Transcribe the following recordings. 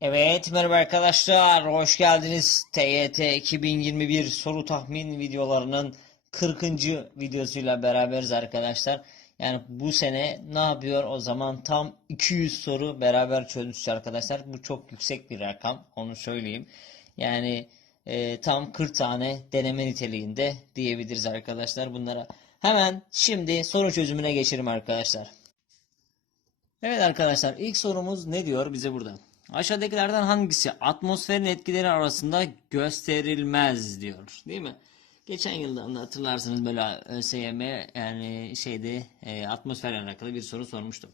Evet merhaba arkadaşlar hoş geldiniz TYT 2021 soru tahmin videolarının 40. videosuyla beraberiz arkadaşlar. Yani bu sene ne yapıyor o zaman tam 200 soru beraber çözmüş arkadaşlar. Bu çok yüksek bir rakam onu söyleyeyim. Yani e, tam 40 tane deneme niteliğinde diyebiliriz arkadaşlar bunlara. Hemen şimdi soru çözümüne geçelim arkadaşlar. Evet arkadaşlar ilk sorumuz ne diyor bize burada? Aşağıdakilerden hangisi atmosferin etkileri arasında gösterilmez diyor. Değil mi? Geçen yılda hatırlarsınız böyle ÖSYM yani şeyde e, atmosferle alakalı bir soru sormuştum.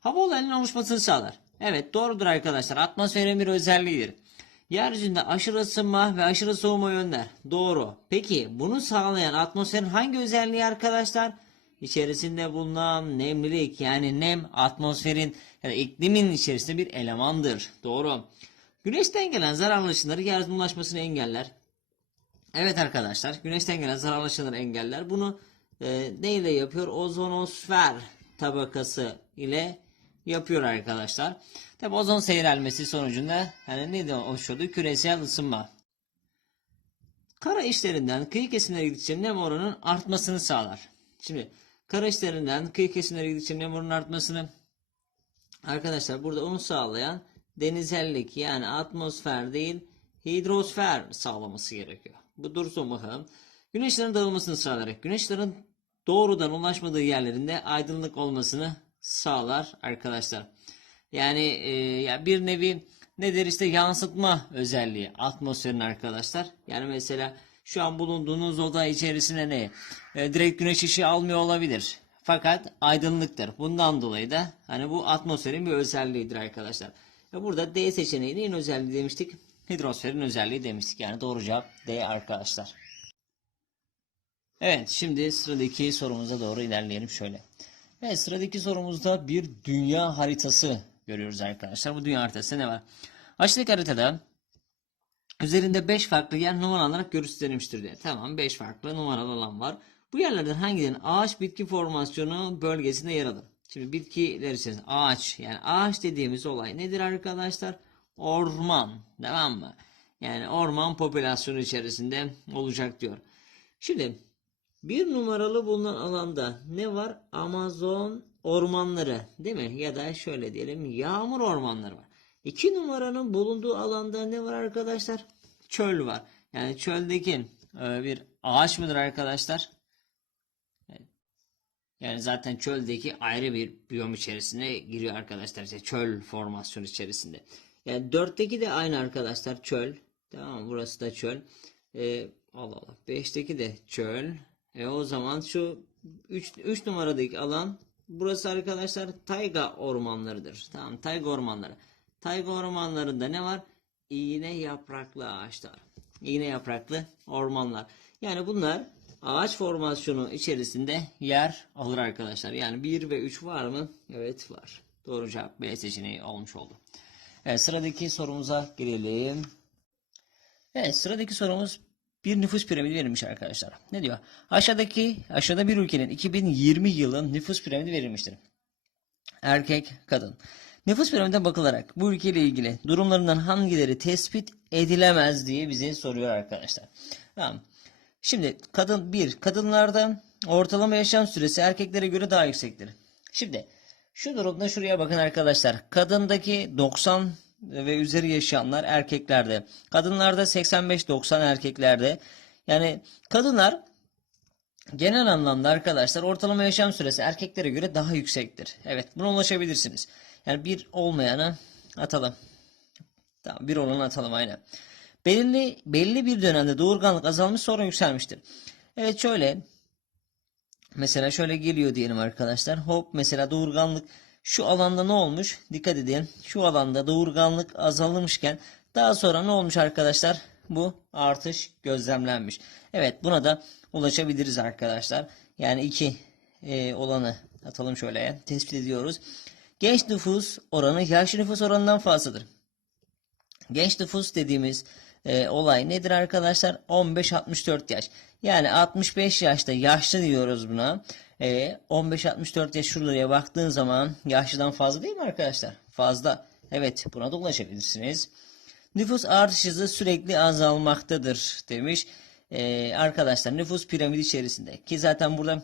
Hava olayının oluşmasını sağlar. Evet doğrudur arkadaşlar. Atmosferin bir özelliğidir. Yeryüzünde aşırı ısınma ve aşırı soğuma yönler. Doğru. Peki bunu sağlayan atmosferin hangi özelliği arkadaşlar? İçerisinde bulunan nemlilik yani nem atmosferin yani iklimin içerisinde bir elemandır. Doğru. Güneşten gelen zararlı ışınları yeryüzüne ulaşmasını engeller. Evet arkadaşlar güneşten gelen zararlı ışınları engeller. Bunu e, neyle yapıyor? Ozonosfer tabakası ile yapıyor arkadaşlar. Tabi ozon seyrelmesi sonucunda hani ne de oluşuyordu? Küresel ısınma. Kara işlerinden kıyı kesimlere gidişçe nem oranının artmasını sağlar. Şimdi kara işlerinden kıyı kesimlere gidişçe nem oranının artmasını arkadaşlar burada onu sağlayan denizellik yani atmosfer değil hidrosfer sağlaması gerekiyor. Bu dursun bakalım. Güneşlerin dağılmasını sağlayarak güneşlerin doğrudan ulaşmadığı yerlerinde aydınlık olmasını sağlar arkadaşlar. Yani e, ya bir nevi nedir işte yansıtma özelliği atmosferin arkadaşlar. Yani mesela şu an bulunduğunuz oda içerisine ne? E, direkt güneş ışığı almıyor olabilir. Fakat aydınlıktır. Bundan dolayı da hani bu atmosferin bir özelliğidir arkadaşlar. Ve burada D seçeneği neyin özelliği demiştik? Hidrosferin özelliği demiştik. Yani doğru cevap D arkadaşlar. Evet şimdi sıradaki sorumuza doğru ilerleyelim şöyle. Evet sıradaki sorumuzda bir dünya haritası görüyoruz arkadaşlar. Bu dünya haritasında ne var? Aşağıdaki haritada üzerinde 5 farklı yer numaralanarak gösterilmiştir diye. Tamam 5 farklı numaralı alan var. Bu yerlerden hangilerinin ağaç bitki formasyonu bölgesinde yer alır? Şimdi bitkiler içerisinde ağaç yani ağaç dediğimiz olay nedir arkadaşlar? Orman tamam mı? Yani orman popülasyonu içerisinde olacak diyor. Şimdi bir numaralı bulunan alanda ne var? Amazon ormanları değil mi? Ya da şöyle diyelim yağmur ormanları var. İki numaranın bulunduğu alanda ne var arkadaşlar? Çöl var. Yani çöldeki e, bir ağaç mıdır arkadaşlar? Yani zaten çöldeki ayrı bir biyom içerisine giriyor arkadaşlar. İşte çöl formasyonu içerisinde. Yani dörtteki de aynı arkadaşlar çöl. Tamam burası da çöl. Ee, Allah Allah. Beşteki de çöl. E o zaman şu 3 3 numaradaki alan burası arkadaşlar tayga ormanlarıdır. Tamam tayga ormanları. Tayga ormanlarında ne var? İğne yapraklı ağaçlar. İğne yapraklı ormanlar. Yani bunlar ağaç formasyonu içerisinde yer alır arkadaşlar. Yani 1 ve 3 var mı? Evet var. Doğru cevap B seçeneği olmuş oldu. Evet sıradaki sorumuza gelelim. Evet sıradaki sorumuz bir nüfus piramidi verilmiş arkadaşlar. Ne diyor? Aşağıdaki aşağıda bir ülkenin 2020 yılın nüfus piramidi verilmiştir. Erkek, kadın. Nüfus piramidine bakılarak bu ülkeyle ilgili durumlarından hangileri tespit edilemez diye bize soruyor arkadaşlar. Tamam. Şimdi kadın bir kadınlarda ortalama yaşam süresi erkeklere göre daha yüksektir. Şimdi şu durumda şuraya bakın arkadaşlar. Kadındaki 90 ve üzeri yaşayanlar erkeklerde. Kadınlarda 85-90 erkeklerde. Yani kadınlar genel anlamda arkadaşlar ortalama yaşam süresi erkeklere göre daha yüksektir. Evet buna ulaşabilirsiniz. Yani bir olmayanı atalım. Tamam bir olanı atalım aynen. Belirli, belli bir dönemde doğurganlık azalmış sonra yükselmiştir. Evet şöyle mesela şöyle geliyor diyelim arkadaşlar. Hop mesela doğurganlık şu alanda ne olmuş? Dikkat edin. Şu alanda doğurganlık azalmışken daha sonra ne olmuş arkadaşlar? Bu artış gözlemlenmiş. Evet buna da ulaşabiliriz arkadaşlar. Yani iki e, olanı atalım şöyle tespit ediyoruz. Genç nüfus oranı yaşlı nüfus oranından fazladır. Genç nüfus dediğimiz e, olay nedir arkadaşlar? 15-64 yaş. Yani 65 yaşta yaşlı diyoruz buna. E, 15-64 yaş şuraya baktığın zaman yaşlıdan fazla değil mi arkadaşlar? Fazla. Evet buna da ulaşabilirsiniz. Nüfus artış hızı sürekli azalmaktadır demiş. Ee, arkadaşlar nüfus piramidi içerisinde ki zaten burada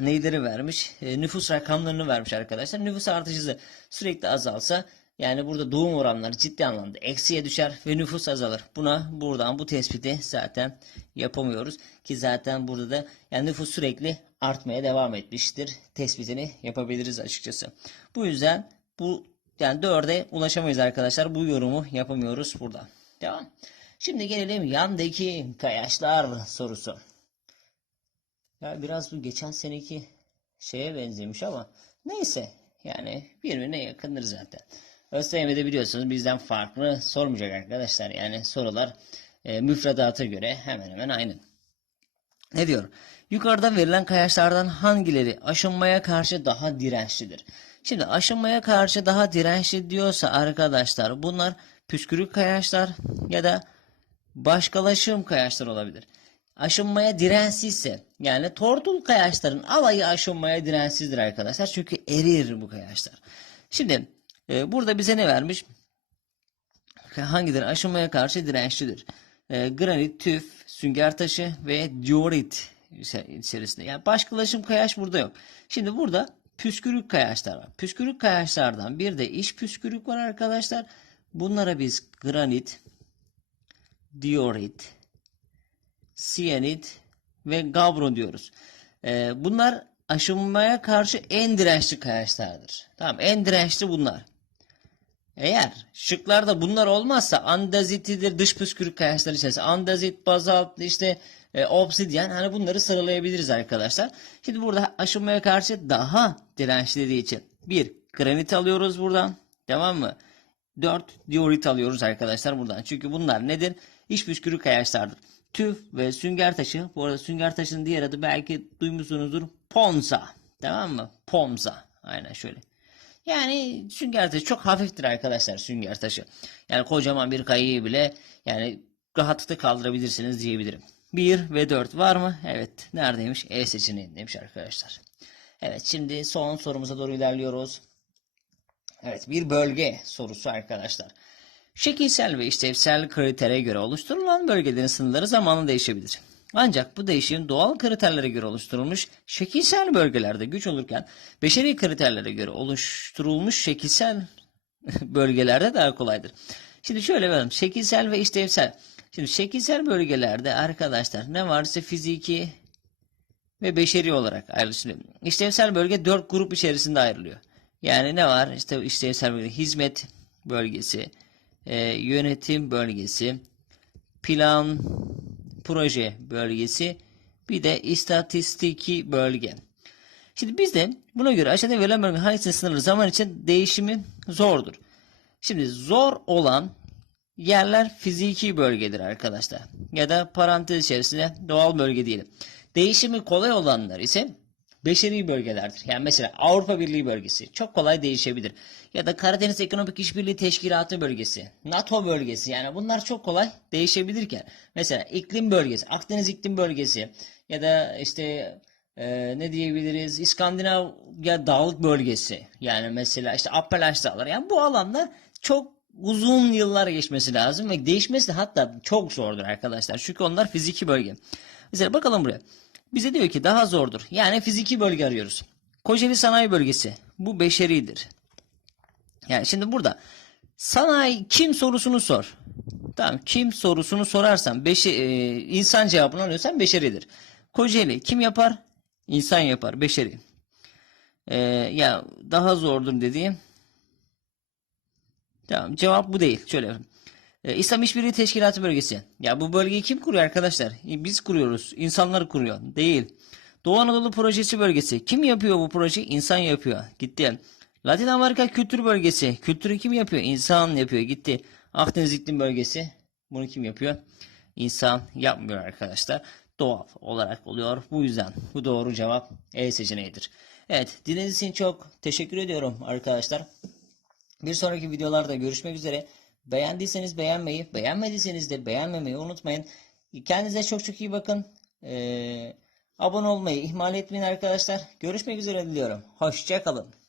neyleri vermiş? E, nüfus rakamlarını vermiş arkadaşlar. Nüfus artış hızı sürekli azalsa yani burada doğum oranları ciddi anlamda eksiye düşer ve nüfus azalır. Buna buradan bu tespiti zaten yapamıyoruz ki zaten burada da yani nüfus sürekli artmaya devam etmiştir. Tespitini yapabiliriz açıkçası. Bu yüzden bu yani 4'e ulaşamayız arkadaşlar. Bu yorumu yapamıyoruz burada. Devam. Şimdi gelelim yandaki kayaçlar sorusu. Ya biraz bu geçen seneki şeye benzemiş ama neyse yani birbirine yakındır zaten. ÖSYM'de biliyorsunuz bizden farklı sormayacak arkadaşlar. Yani sorular e, müfredata göre hemen hemen aynı. Ne diyor? Yukarıda verilen kayaçlardan hangileri aşınmaya karşı daha dirençlidir? Şimdi aşınmaya karşı daha dirençli diyorsa arkadaşlar bunlar püskürük kayaçlar ya da başkalaşım kayaçlar olabilir. Aşınmaya dirensizse yani tortul kayaçların alayı aşınmaya dirensizdir arkadaşlar. Çünkü erir bu kayaçlar. Şimdi e, burada bize ne vermiş? Hangileri aşınmaya karşı dirençlidir? E, granit, tüf, sünger taşı ve diorit içerisinde. Yani başkalaşım kayaç burada yok. Şimdi burada püskürük kayaçlar var. Püskürük kayaçlardan bir de iç püskürük var arkadaşlar. Bunlara biz granit, diorit, siyanit ve gabro diyoruz. Ee, bunlar aşınmaya karşı en dirençli kayaçlardır. Tamam en dirençli bunlar. Eğer şıklarda bunlar olmazsa andazitidir dış püskürük kayaçlar içerisinde. Andazit, bazalt, işte e, obsidyen hani bunları sıralayabiliriz arkadaşlar. Şimdi burada aşınmaya karşı daha dirençli dediği için bir granit alıyoruz buradan. Tamam mı? 4 diorit alıyoruz arkadaşlar buradan. Çünkü bunlar nedir? İç püskürük kayaçlardır. Tüf ve sünger taşı. Bu arada sünger taşının diğer adı belki duymuşsunuzdur. Ponza. Tamam mı? Pomza. Aynen şöyle. Yani sünger taşı çok hafiftir arkadaşlar sünger taşı. Yani kocaman bir kayayı bile yani rahatlıkla kaldırabilirsiniz diyebilirim. 1 ve 4 var mı? Evet. Neredeymiş? E seçeneğindeymiş arkadaşlar. Evet şimdi son sorumuza doğru ilerliyoruz. Evet bir bölge sorusu arkadaşlar. Şekilsel ve işlevsel kritere göre oluşturulan bölgelerin sınırları zamanla değişebilir. Ancak bu değişim doğal kriterlere göre oluşturulmuş şekilsel bölgelerde güç olurken beşeri kriterlere göre oluşturulmuş şekilsel bölgelerde daha kolaydır. Şimdi şöyle verelim. Şekilsel ve işlevsel. Şimdi şekilsel bölgelerde arkadaşlar ne varsa fiziki ve beşeri olarak ayrılıyor. İşlevsel bölge dört grup içerisinde ayrılıyor. Yani ne var? İşte işlevsel bölge hizmet bölgesi, e, yönetim bölgesi, plan, proje bölgesi, bir de istatistiki bölge. Şimdi bizde buna göre aşağıda verilen bölge hangisinin sınırlı zaman için değişimi zordur. Şimdi zor olan yerler fiziki bölgedir arkadaşlar. Ya da parantez içerisinde doğal bölge diyelim. Değişimi kolay olanlar ise beşeri bölgelerdir. Yani mesela Avrupa Birliği bölgesi çok kolay değişebilir. Ya da Karadeniz Ekonomik İşbirliği Teşkilatı bölgesi, NATO bölgesi yani bunlar çok kolay değişebilirken mesela iklim bölgesi, Akdeniz iklim bölgesi ya da işte e, ne diyebiliriz İskandinavya dağlık bölgesi yani mesela işte Appalaç dağları yani bu alanlar çok uzun yıllar geçmesi lazım ve değişmesi de hatta çok zordur arkadaşlar. Çünkü onlar fiziki bölge. Mesela bakalım buraya. Bize diyor ki daha zordur. Yani fiziki bölge arıyoruz. Kocaeli Sanayi Bölgesi. Bu beşeridir. Yani şimdi burada sanayi kim sorusunu sor. Tamam kim sorusunu sorarsan beşi, e, insan cevabını alıyorsan beşeridir. Kocaeli kim yapar? İnsan yapar. Beşeri. E, ya daha zordur dediğim. Tamam cevap bu değil. Şöyle yapalım. E, İslam İşbirliği Teşkilatı bölgesi. Ya bu bölgeyi kim kuruyor arkadaşlar? E, biz kuruyoruz. İnsanlar kuruyor. Değil. Doğu Anadolu Projesi bölgesi. Kim yapıyor bu projeyi? İnsan yapıyor. Gitti. Latin Amerika Kültür Bölgesi. Kültürü kim yapıyor? İnsan yapıyor. Gitti. Akdeniz İklim Bölgesi. Bunu kim yapıyor? İnsan yapmıyor arkadaşlar. Doğal olarak oluyor. Bu yüzden bu doğru cevap E seçeneğidir. Evet dinlediğiniz için çok teşekkür ediyorum arkadaşlar. Bir sonraki videolarda görüşmek üzere. Beğendiyseniz beğenmeyi, beğenmediyseniz de beğenmemeyi unutmayın. Kendinize çok çok iyi bakın. Ee, abone olmayı ihmal etmeyin arkadaşlar. Görüşmek üzere diliyorum. Hoşçakalın.